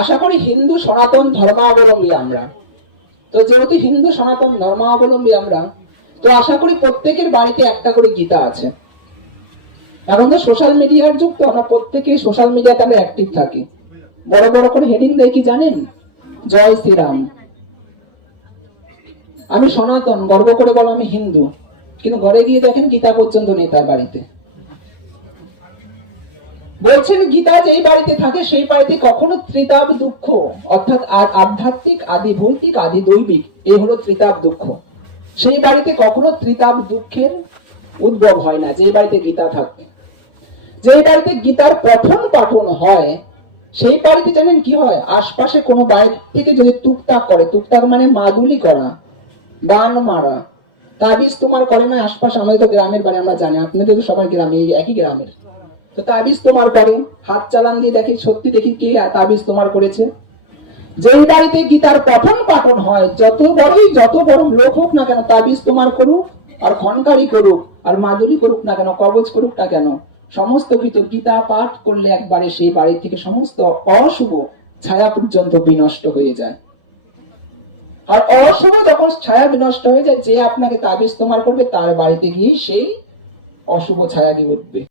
আশা করি হিন্দু সনাতন ধর্মাবলম্বী আমরা। তো যেহেতু হিন্দু সনাতন ধর্মাবলম্বী আমরা, তো আশা করি প্রত্যেকের বাড়িতে একটা করে গীতা আছে। এখন তো সোশ্যাল মিডিয়ার যুগ, তো আমরা প্রত্যেকেই সোশ্যাল মিডিয়াতে আমরা অ্যাক্টিভ থাকি। বড় বড় করে হেডিং দেয় কি জানেন? জয় শ্রীরাম। আমি সনাতন, গর্ব করে বলো আমি হিন্দু, কিন্তু ঘরে গিয়ে দেখেন গীতা পর্যন্ত নেই তার বাড়িতে। বলছেন গীতা যেই বাড়িতে থাকে সেই বাড়িতে কখনো ত্রিতাপ দুঃখ, অর্থাৎ আধ্যাত্মিক, আদি ভৌতিক, আদি দৈবিক, এই হলো ত্রিতাপ দুঃখ। সেই বাড়িতে কখনো ত্রিতাপ দুঃখের উদ্ভব হয় না যে বাড়িতে গীতা থাকে। যে বাড়িতে গীতার পঠন পাঠন হয় সেই বাড়িতে জানেন কি হয়? আশপাশে কোনো বাড়ি থেকে যদি টুকটাক করে, টুকটাক মানে মাদুলি করা, বান মারা, তাবিজ তোমার করে না আশপাশে। আমাদের তো গ্রামের বাড়ি, আমরা জানি, আপনাদের তো সবাই গ্রামে, একই গ্রামের। তো তাবিজ তোমার করে, হাত চালান দিয়ে দেখি, সত্যি দেখি কে তাবিজ তোমার করেছে। যেই বাড়িতে গীতার পঠন পাঠন হয়, যত বড় লোক হোক না কেন, তাবিজ তোমার করুক, আর খনকারি করুক, আর মাদুরি করুক না কেন, কবজ করুক না কেন, সমস্ত কিছু গীতা পাঠ করলে একবারে সেই বাড়ি থেকে সমস্ত অশুভ ছায়া পর্যন্ত বিনষ্ট হয়ে যায়। আর অশুভ যখন ছায়া বিনষ্ট হয়ে যায়, যে আপনাকে তাবিজ তোমার করবে তার বাড়িতে গিয়ে সেই অশুভ ছায়া গিয়ে উঠবে।